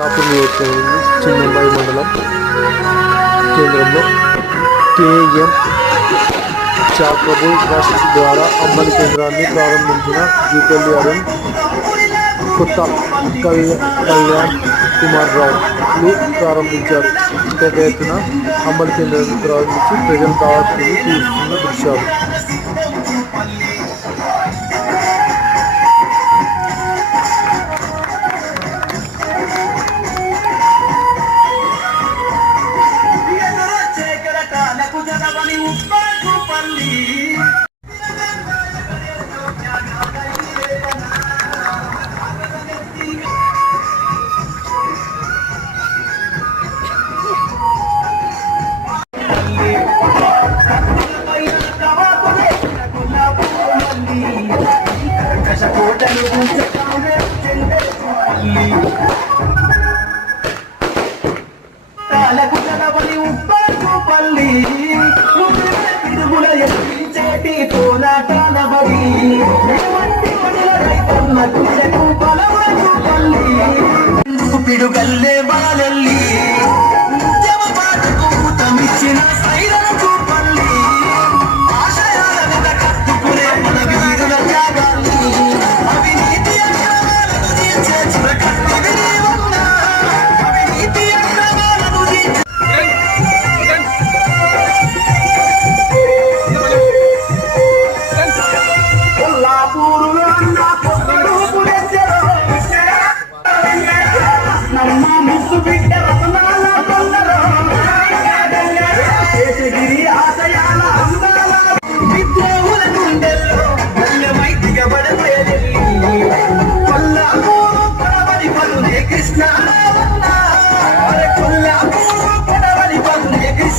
కాపూర్ నియోజకవర్గం చిన్నంబాయి మండలం కేంద్రంలో కేఎం చాకబుల్ ట్రస్ట్ ద్వారా అమ్మలి కేంద్రాన్ని ప్రారంభించిన జూపల్లి అరుణ్ కొత్త కళ్యాణ్ కళ్యాణ్ కుమార్ రావులు ప్రారంభించారు. పెద్ద ఎత్తున అమ్మలి కేంద్రాన్ని ప్రారంభించి ప్రజలు దావత్తులు తీసుకున్న దృశ్యాలు. చేకరటాలకు జనవని ఉప్పాకు పల్లి. చెండే తాలకు జనవని ఉప్పాకు రైతమ్మ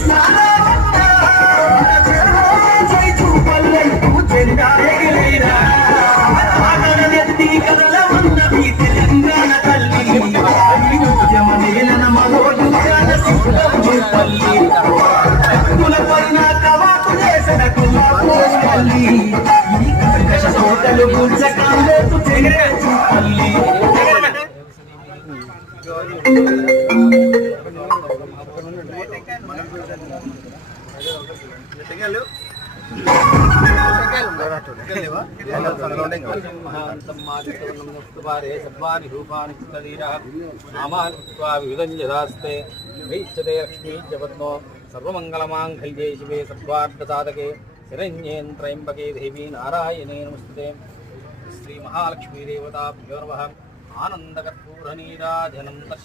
పదునే కృష్ణారావణ. జై చూపల్లె సర్వాణి రూపాణి కృత్వా వివిధం యదాస్తే వైచ్చతే లక్ష్మీ చ సర్వమంగళమాంగళ్యే శివే సర్వార్థసాధకే శరణ్యేన్ దేవీ నారాయణే నమస్తే శ్రీ మహాలక్ష్మీదేవతాభ్యో ఆనందకర్పూరనీరాజనం